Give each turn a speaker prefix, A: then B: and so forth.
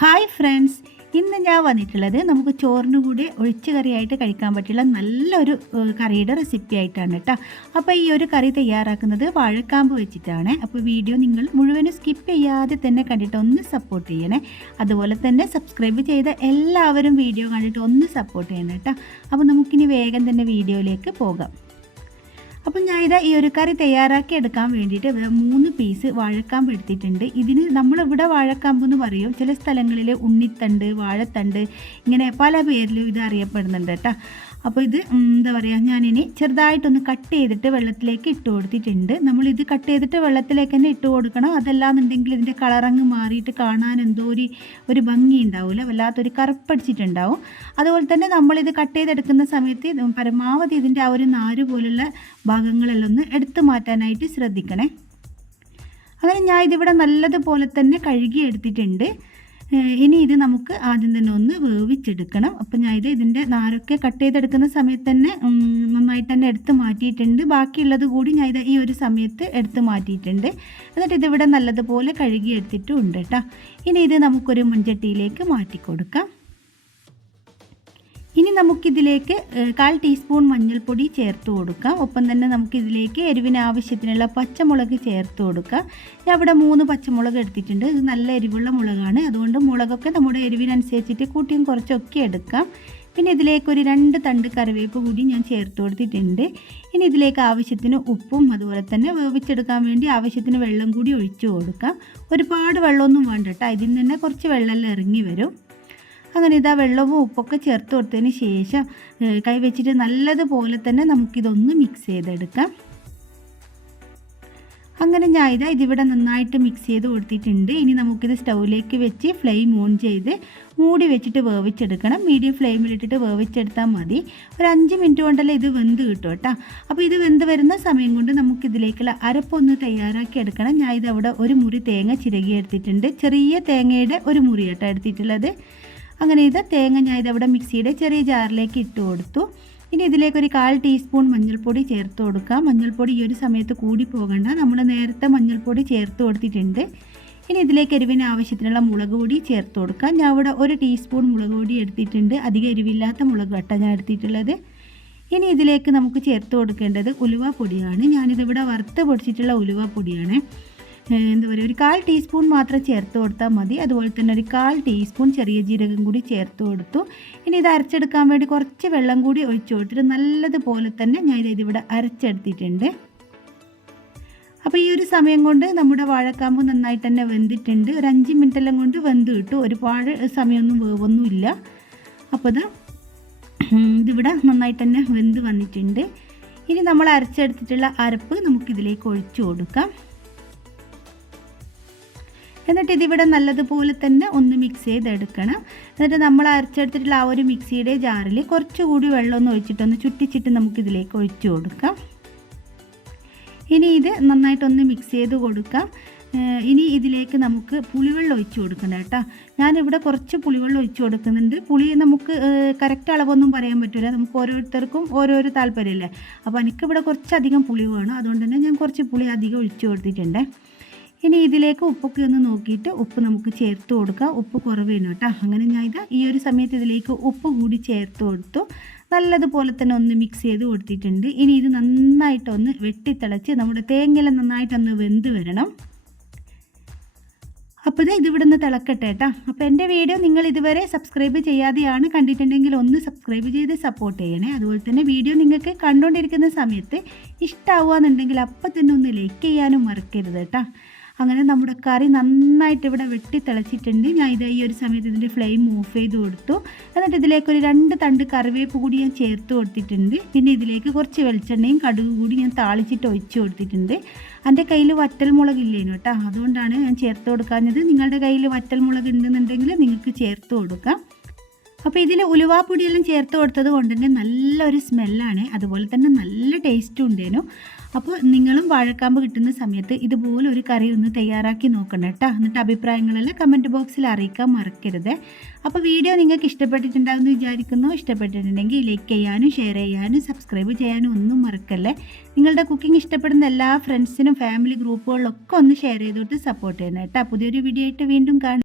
A: Hi friends. ഇന്ന് ഞാൻ വന്നിട്ടുള്ളത് നമുക്ക് ചോറിന് കൂടി ഒഴിച്ച് കറിയായിട്ട് കഴിക്കാൻ പറ്റുള്ള നല്ലൊരു കറിയുടെ റെസിപ്പി ആയിട്ടാണ് കേട്ടോ. അപ്പോൾ ഈ ഒരു കറി തയ്യാറാക്കുന്നത് വാഴക്കാമ്പ് വെച്ചിട്ടാണ്. അപ്പോൾ വീഡിയോ നിങ്ങൾ മുഴുവനും സ്കിപ്പ് ചെയ്യാതെ തന്നെ കണ്ടിട്ട് ഒന്ന് സപ്പോർട്ട് ചെയ്യണേ. അതുപോലെ തന്നെ സബ്സ്ക്രൈബ് ചെയ്ത എല്ലാവരും വീഡിയോ കണ്ടിട്ട് ഒന്ന് സപ്പോർട്ട് ചെയ്യണം കേട്ടോ. അപ്പോൾ നമുക്കിനി വേഗം തന്നെ വീഡിയോയിലേക്ക് പോകാം. അപ്പം ഞാൻ ഇതാ ഈ ഒരു കറി തയ്യാറാക്കി എടുക്കാൻ വേണ്ടിയിട്ട് മൂന്ന് പീസ് വാഴക്കാമ്പ് എടുത്തിട്ടുണ്ട്. ഇതിന് നമ്മളിവിടെ വാഴക്കാമ്പ് എന്ന് പറയും. ചില സ്ഥലങ്ങളിൽ ഉണ്ണിത്തണ്ട് വാഴത്തണ്ട് ഇങ്ങനെ പല പേരിലും ഇത് അറിയപ്പെടുന്നുണ്ട് കേട്ടോ. അപ്പോൾ ഇത് എന്താ പറയുക ഞാനിനി ചെറുതായിട്ടൊന്ന് കട്ട് ചെയ്തിട്ട് വെള്ളത്തിലേക്ക് ഇട്ട് കൊടുത്തിട്ടുണ്ട്. ഇത് കട്ട് ചെയ്തിട്ട് വെള്ളത്തിലേക്ക് തന്നെ ഇട്ട് കൊടുക്കണം. അതല്ലാന്നുണ്ടെങ്കിൽ ഇതിന്റെ കളറങ്ങ് മാറിയിട്ട് കാണാൻ എന്തോ ഒരു ഒരു ഭംഗി ഉണ്ടാവില്ല വല്ലാത്തൊരു കറുപ്പടിച്ചിട്ടുണ്ടാവും. അതുപോലെ തന്നെ നമ്മളിത് കട്ട് ചെയ്തെടുക്കുന്ന സമയത്ത് പരമാവധി ഇതിന്റെ ആ ഒരു നാര് പോലുള്ള ഭാഗങ്ങളെല്ലാം ഒന്ന് എടുത്തു മാറ്റാനായിട്ട് ശ്രദ്ധിക്കണേ. അങ്ങനെ ഞാൻ ഇതിവിടെ നല്ലതുപോലെ തന്നെ കഴുകി എടുത്തിട്ടുണ്ട് ഇനി ഇത് നമുക്ക് ആദ്യം തന്നെ ഒന്ന് വേവിച്ചെടുക്കണം. അപ്പം ഞാൻ ഇത് ഇതിന്റെ നാരൊക്കെ കട്ട് ചെയ്തെടുക്കുന്ന സമയത്ത് തന്നെ നന്നായിട്ട് തന്നെ എടുത്ത് മാറ്റിയിട്ടുണ്ട്. ബാക്കിയുള്ളത് കൂടി ഞാൻ ഇത് ഈ ഒരു സമയത്ത് എടുത്ത് മാറ്റിയിട്ടുണ്ട്. എന്നിട്ട് ഇതിവിടെ നല്ലതുപോലെ കഴുകി എടുത്തിട്ടും ഉണ്ട് കേട്ടോ ഇനി ഇത് നമുക്കൊരു മൺചട്ടിയിലേക്ക് മാറ്റി കൊടുക്കാം ഇനി നമുക്കിതിലേക്ക് കാൽ ടീസ്പൂൺ മഞ്ഞൾപ്പൊടി ചേർത്ത് കൊടുക്കാം. ഒപ്പം തന്നെ നമുക്കിതിലേക്ക് എരിവിന് ആവശ്യത്തിനുള്ള പച്ചമുളക് ചേർത്ത് കൊടുക്കാം. ഞാൻ ഇവിടെ മൂന്ന് പച്ചമുളക് എടുത്തിട്ടുണ്ട്. ഇത് നല്ല എരിവുള്ള മുളകാണ്. അതുകൊണ്ട് മുളകൊക്കെ നമ്മുടെ എരിവിനനുസരിച്ചിട്ട് കൂട്ടിയും കുറച്ചൊക്കെ എടുക്കാം. പിന്നെ ഇതിലേക്ക് ഒരു രണ്ട് തണ്ട് കറിവേപ്പ് കൂടി ഞാൻ ചേർത്ത് കൊടുത്തിട്ടുണ്ട്. ഇനി ഇതിലേക്ക് ആവശ്യത്തിന് ഉപ്പും അതുപോലെ തന്നെ വേവിച്ചെടുക്കാൻ വേണ്ടി ആവശ്യത്തിന് വെള്ളം കൂടി ഒഴിച്ചു കൊടുക്കാം. ഒരുപാട് വെള്ളമൊന്നും വേണ്ട കേട്ടോ. ഇതിൽ നിന്ന് തന്നെ കുറച്ച് വെള്ളമെല്ലാം ഇറങ്ങി വരും. അങ്ങനെ ഇതാ വെള്ളവും ഉപ്പൊക്കെ ചേർത്ത് കൊടുത്തതിന് ശേഷം കൈ വെച്ചിട്ട് നല്ലതുപോലെ തന്നെ നമുക്കിതൊന്ന് മിക്സ് ചെയ്തെടുക്കാം. അങ്ങനെ ഞാൻ ഇതാ ഇതിവിടെ നന്നായിട്ട് മിക്സ് ചെയ്ത് കൊടുത്തിട്ടുണ്ട്. ഇനി നമുക്കിത് സ്റ്റൗവിലേക്ക് വെച്ച് ഫ്ലെയിം ഓൺ ചെയ്ത് മൂടി വെച്ചിട്ട് വേവിച്ചെടുക്കണം. മീഡിയം ഫ്ലെയിമിലിട്ടിട്ട് വേവിച്ചെടുത്താൽ മതി. ഒരു അഞ്ച് മിനിറ്റ് കൊണ്ടല്ലേ ഇത് വെന്ത് കിട്ടും കേട്ടോ അപ്പോൾ ഇത് വെന്ത് വരുന്ന സമയം കൊണ്ട് നമുക്കിതിലേക്കുള്ള അരപ്പൊന്ന് തയ്യാറാക്കി എടുക്കണം. ഞാൻ ഇതവിടെ ഒരു മുറി തേങ്ങ ചിരകി എടുത്തിട്ടുണ്ട് ചെറിയ തേങ്ങയുടെ ഒരു മുറി കേട്ടോ എടുത്തിട്ടുള്ളത്. അങ്ങനെ ഇത് തേങ്ങ ഞാൻ ഇതവിടെ മിക്സിയുടെ ചെറിയ ജാറിലേക്ക് ഇട്ട് കൊടുത്തു. ഇനി ഇതിലേക്ക് ഒരു കാൽ ടീസ്പൂൺ മഞ്ഞൾപ്പൊടി ചേർത്ത് കൊടുക്കാം. മഞ്ഞൾപ്പൊടി ഈ ഒരു സമയത്ത് കൂടി പോകണ്ട. നമ്മൾ നേരത്തെ മഞ്ഞൾപ്പൊടി ചേർത്ത് കൊടുത്തിട്ടുണ്ട്. ഇനി ഇതിലേക്ക് എരിവിന് ആവശ്യത്തിനുള്ള മുളക് പൊടി ചേർത്ത് കൊടുക്കാം. ഞാൻ ഇവിടെ ഒരു ടീസ്പൂൺ മുളക് പൊടി എടുത്തിട്ടുണ്ട്. അധികം എരിവില്ലാത്ത മുളക് കട്ട ഞാൻ എടുത്തിട്ടുള്ളത്. ഇനി ഇതിലേക്ക് നമുക്ക് ചേർത്ത് കൊടുക്കേണ്ടത് ഉലുവ പൊടിയാണ്. ഞാനിതിവിടെ വറുത്ത് പൊടിച്ചിട്ടുള്ള ഉലുവ പൊടിയാണ്. എന്താ പറയുക ഒരു കാൽ ടീസ്പൂൺ മാത്രം ചേർത്ത് കൊടുത്താൽ മതി. അതുപോലെ തന്നെ ഒരു കാൽ ടീസ്പൂൺ ചെറിയ ജീരകം കൂടി ചേർത്ത് കൊടുത്തു. ഇനി ഇത് അരച്ചെടുക്കാൻ വേണ്ടി കുറച്ച് വെള്ളം കൂടി ഒഴിച്ചു കൊടുത്തിട്ട് നല്ലതുപോലെ തന്നെ ഞാൻ ഇതിവിടെ അരച്ചെടുത്തിട്ടുണ്ട്. അപ്പോൾ ഈ ഒരു സമയം കൊണ്ട് നമ്മുടെ വാഴക്കാമ്പ് നന്നായിട്ട് തന്നെ വെന്തിട്ടുണ്ട്. ഒരു അഞ്ച് മിനിറ്റെല്ലാം കൊണ്ട് വെന്ത് കിട്ടും. ഒരുപാട് സമയമൊന്നും വേവൊന്നുമില്ല. അപ്പോൾ ഇത് ഇതിവിടെ നന്നായിട്ട് തന്നെ വെന്ത് വന്നിട്ടുണ്ട്. ഇനി നമ്മൾ അരച്ചെടുത്തിട്ടുള്ള അരപ്പ് നമുക്കിതിലേക്ക് ഒഴിച്ചു കൊടുക്കാം. എന്നിട്ട് ഇതിവിടെ നല്ലതുപോലെ തന്നെ ഒന്ന് മിക്സ് ചെയ്തെടുക്കണം. എന്നിട്ട് നമ്മൾ അരച്ചെടുത്തിട്ടുള്ള ആ ഒരു മിക്സിയുടെ ജാറിൽ കുറച്ചുകൂടി വെള്ളം വെള്ളമൊന്ന് ഒഴിച്ചിട്ടൊന്ന് ചുറ്റിച്ചിട്ട് നമുക്കിതിലേക്ക് ഒഴിച്ചു കൊടുക്കാം. ഇനി ഇത് നന്നായിട്ടൊന്ന് മിക്സ് ചെയ്ത് കൊടുക്കാം. ഇനി ഇതിലേക്ക് നമുക്ക് പുളിവെള്ളം ഒഴിച്ച് കൊടുക്കണം കേട്ടോ. ഞാനിവിടെ കുറച്ച് പുളിവെള്ളം ഒഴിച്ച് കൊടുക്കുന്നുണ്ട്. പുളി നമുക്ക് കറക്റ്റ് അളവൊന്നും പറയാൻ പറ്റില്ല നമുക്ക് ഓരോരുത്തർക്കും ഓരോരോ താല്പര്യമല്ലേ അപ്പോൾ എനിക്കിവിടെ കുറച്ചധികം പുളി വേണം. അതുകൊണ്ട് തന്നെ ഞാൻ കുറച്ച് പുളി അധികം ഒഴിച്ച് കൊടുത്തിട്ടുണ്ട്. ഇനി ഇതിലേക്ക് ഉപ്പൊക്കെ ഒന്ന് നോക്കിയിട്ട് ഉപ്പ് നമുക്ക് ചേർത്ത് കൊടുക്കാം. ഉപ്പ് കുറവേനു കേട്ടോ. അങ്ങനെ ഞാൻ ഇത് ഈ ഒരു സമയത്ത് ഇതിലേക്ക് ഉപ്പ് കൂടി ചേർത്ത് കൊടുത്തു. നല്ലതുപോലെ തന്നെ ഒന്ന് മിക്സ് ചെയ്ത് കൊടുത്തിട്ടുണ്ട്. ഇനി ഇത് നന്നായിട്ടൊന്ന് വെട്ടിത്തിളച്ച് നമ്മുടെ തേങ്ങയെല്ലാം നന്നായിട്ടൊന്ന് വെന്ത് വരണം. അപ്പോൾ ഇത് നിന്ന് തിളക്കട്ടെ കേട്ടോ. അപ്പോൾ എന്റെ വീഡിയോ നിങ്ങൾ ഇതുവരെ സബ്സ്ക്രൈബ് ചെയ്യാതെയാണ് കണ്ടിട്ടുണ്ടെങ്കിൽ ഒന്ന് സബ്സ്ക്രൈബ് ചെയ്ത് സപ്പോർട്ട് ചെയ്യണേ. അതുപോലെ തന്നെ വീഡിയോ നിങ്ങൾക്ക് കണ്ടുകൊണ്ടിരിക്കുന്ന സമയത്ത് ഇഷ്ടമാവുകയെന്നുണ്ടെങ്കിൽ അപ്പം തന്നെ ഒന്ന് ലൈക്ക് ചെയ്യാനും മറക്കരുത് കേട്ടോ. അങ്ങനെ നമ്മുടെ കറി നന്നായിട്ട് ഇവിടെ വെട്ടി തിളച്ചിട്ടുണ്ട്. ഞാൻ ഇത് ഈ ഒരു സമയത്ത് ഇതിന്റെ ഫ്ലെയിം ഓഫ് ചെയ്ത് കൊടുത്തു. എന്നിട്ട് ഇതിലേക്ക് ഒരു രണ്ട് തണ്ട് കറിവേപ്പ് കൂടി ഞാൻ ചേർത്ത് കൊടുത്തിട്ടുണ്ട്. പിന്നെ ഇതിലേക്ക് കുറച്ച് വെളിച്ചെണ്ണയും കടുക് കൂടി ഞാൻ താളിച്ചിട്ട് ഒഴിച്ച് കൊടുത്തിട്ടുണ്ട്. എന്റെ കയ്യിൽ വറ്റൽ മുളക് ഇല്ലേനു കേട്ടോ. അതുകൊണ്ടാണ് ഞാൻ ചേർത്ത് കൊടുക്കാഞ്ഞത്. നിങ്ങളുടെ കയ്യിൽ വറ്റൽ മുളക് ഉണ്ടെന്നുണ്ടെങ്കിൽ നിങ്ങൾക്ക് ചേർത്ത് കൊടുക്കാം. അപ്പോൾ ഇതിൽ ഉലുവാപ്പൊടിയെല്ലാം ചേർത്ത് കൊടുത്തത് കൊണ്ട് തന്നെ നല്ലൊരു സ്മെല്ലാണ്. അതുപോലെ തന്നെ നല്ല ടേസ്റ്റും ഉണ്ടേനു. അപ്പോൾ നിങ്ങളും വാഴക്കാമ്പ് കിട്ടുന്ന സമയത്ത് ഇതുപോലെ ഒരു കറി ഒന്ന് തയ്യാറാക്കി നോക്കണം കേട്ടോ എന്നിട്ട് അഭിപ്രായങ്ങളെല്ലാം കമന്റ് ബോക്സിൽ അറിയിക്കാൻ മറക്കരുത്. അപ്പോൾ വീഡിയോ നിങ്ങൾക്ക് ഇഷ്ടപ്പെട്ടിട്ടുണ്ടാകുമെന്ന് വിചാരിക്കുന്നു. ഇഷ്ടപ്പെട്ടിട്ടുണ്ടെങ്കിൽ ലൈക്ക് ചെയ്യാനും ഷെയർ ചെയ്യാനും സബ്സ്ക്രൈബ് ചെയ്യാനും ഒന്നും മറക്കല്ലേ. നിങ്ങളുടെ കുക്കിംഗ് ഇഷ്ടപ്പെടുന്ന എല്ലാ ഫ്രണ്ട്സിനും ഫാമിലി ഗ്രൂപ്പുകളിലൊക്കെ ഒന്ന് ഷെയർ ചെയ്തോട്ട് സപ്പോർട്ട് ചെയ്യണം കേട്ടോ പുതിയൊരു വീഡിയോ ആയിട്ട് വീണ്ടും കാണാം.